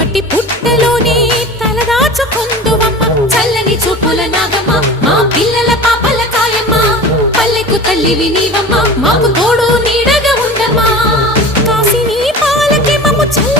మట్టి పుట్టలోని తలదాచుకుందువమ్మ. చల్లని చూపుల నాగమ్మ మా పిల్లల పాపల కాయమ్మ. పల్లెకు తల్లివి నీవమ్మ మాకు తోడు నీడగా ఉండమ్మా. కాసిని పాలకే మమ్ము చల్ల